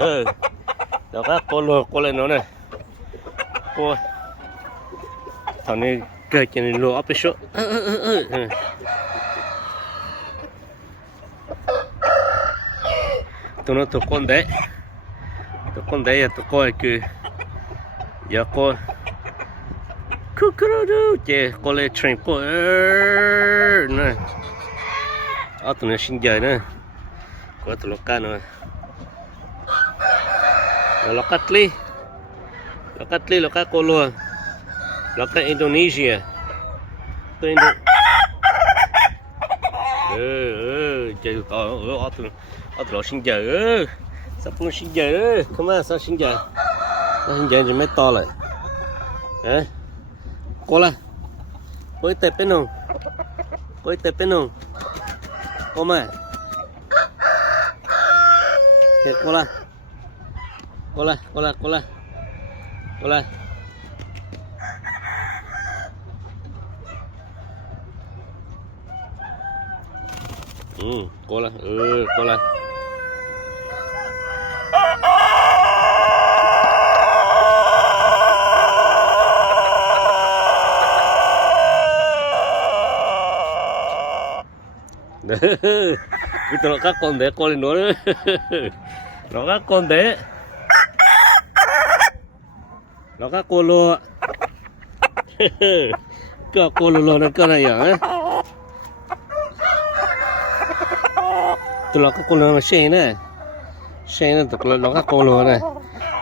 แล้วก็โกเลยเนาะเนี่ยโกตอนนี้เกิดกันโลเอาไปชุตัวนั้นตัวคนเดะอย่าตัวก้อยคืออย่าก้อยคุกรูดูเจ้ก็เลยเทรนก็นะเอาตัวนี้ชิ้นใหญ่นะก็ตัวล็อกกันนะแล้วล็อกกัดลีล็อกกัดโคโลล็อกกัดอินโดนีเซียตัวอินโดเจ้เอาตัวชิ้นใหญ่สับปะรดชิ้นใหญ่เข้ามาสับชิ้นใหญ่จะไม่ต่อเลยCola. Hoy te peno. Coma. Cola. Cola. Cola. Itu lo ka konde kole no lo ka konde lo ka kolo ka kolo lo na kana ya tu lo ka kolo na shei na tu lo ka kolo na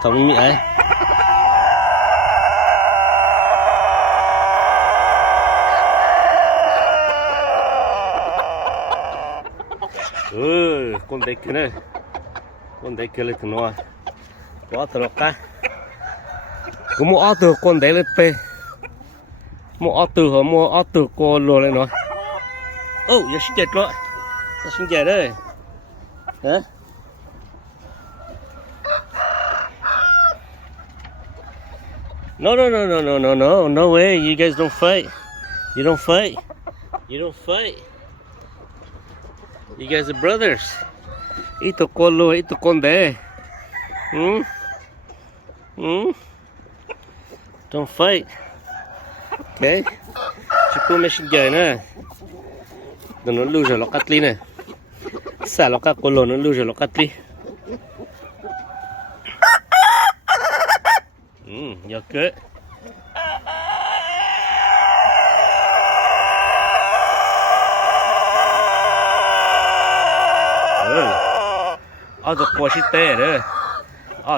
thom mi ai con đấy kia này tụi nó có tụi nó cá có mua ớt từ con đấy lên pe mua ớt từ con luôn lên nó giờ sinh chết rồi sao sinh chết đây hả no way you guys don't fight You guys are brothers. Ito kolo, ito konde. Don't fight. Okay? Chipu mesin jay na. Dono luja lokatli na. Sa loka kolo no luja lokatli. Yakke. Ada cosite rồi,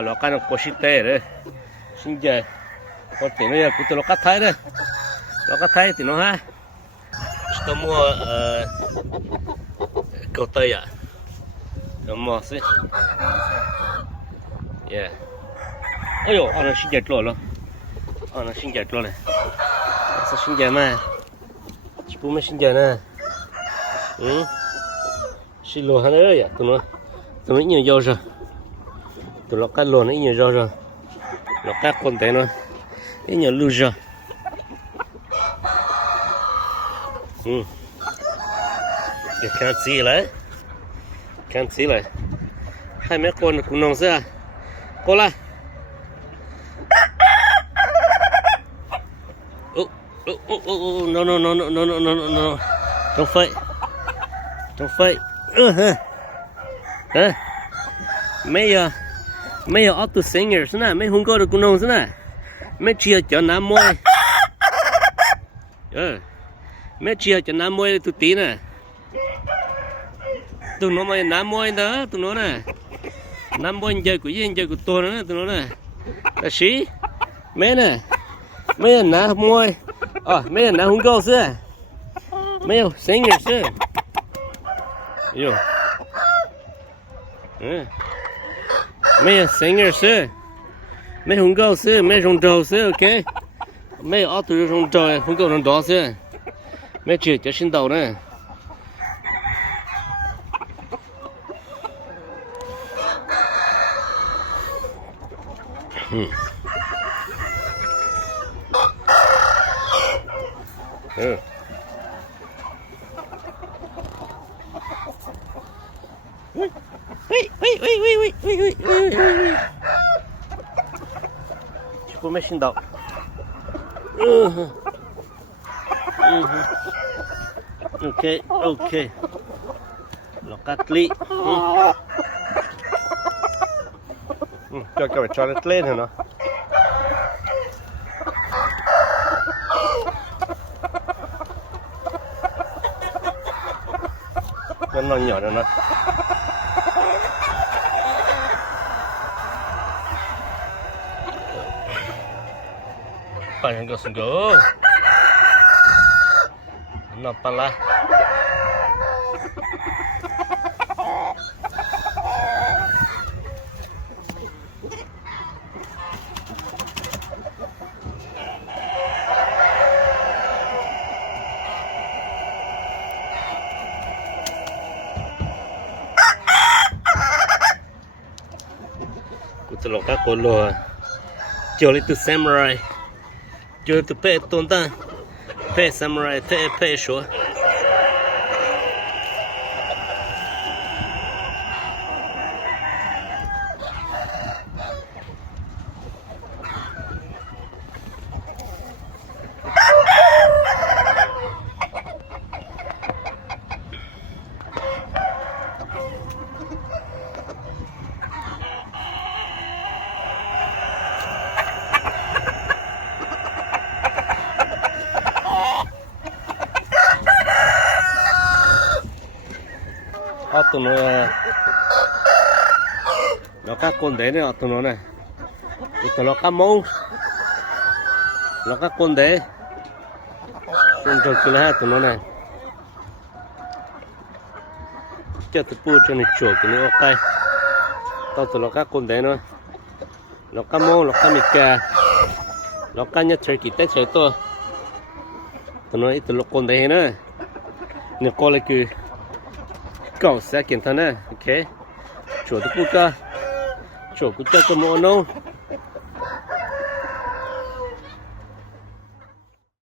lo cái nó cosite rồi, xin chào, có tiền bây giờ cứ lo cắt thái đấy, lo cắt thái thì nó ha, chúng mua cầu tây à, nó mua xí, yeah, ôi yo, anh xin chào rồi, anh xin chào rồi này, sao xin chào mà, chỉ bố mới xin chào nè, xin lỗi hắn ơi, tụi nó nhiều rau rồi, tụi nó cắt lồn nó nhiều rau rồi, nó cắt con té nó, ít nhiều lưu rồi, you can't see lại, hai mấy con cùng nòng ra, cola, no, don't fight, mấy giờ auto singers nè mấy không có được con nông nè mấy chia cho nam môi mấy chia cho nam môi tụi tí nè tụi nó mày nam môi đó tụi nó nè nam môi chơi của tôi nữa tụi nó nè là xí mấy nè mấy là nam môi mấy là nam không có xưa mấy singers xưa yo mấy singers xưa mấy không có xưa mấy rong trâu xưa ok mấy ở tụi rong trâu không có rong đỏ xưa mấy chuyện cho xin đầu nè Wait. Tipo mexendo dal. Okay. Lokatli. Cho cái cho nó lên hả nó. Nó nhỏ rồi nó. Phải go sunggo. Nó pala. Tôi lọc các con lùa cho lấy từ samurai cho từ pe tôn ta pe samurai pe số tụi nó các con đấy này tụi nó này tụi nó cá mông nó các con đấy xong rồi cứ là tụi nó này cho tụi pu cho này chuột cái này ok tụi nó các con đấy nữa nó cá mông nó cá mì cà nó cá nhát chơi kỹ tết chơi to tụi nó ít tụi nó con đấy nữa nếu con lại cứ cậu sẽ kiện thân nè, ok. Chuột của ta, chuột của ta có món không?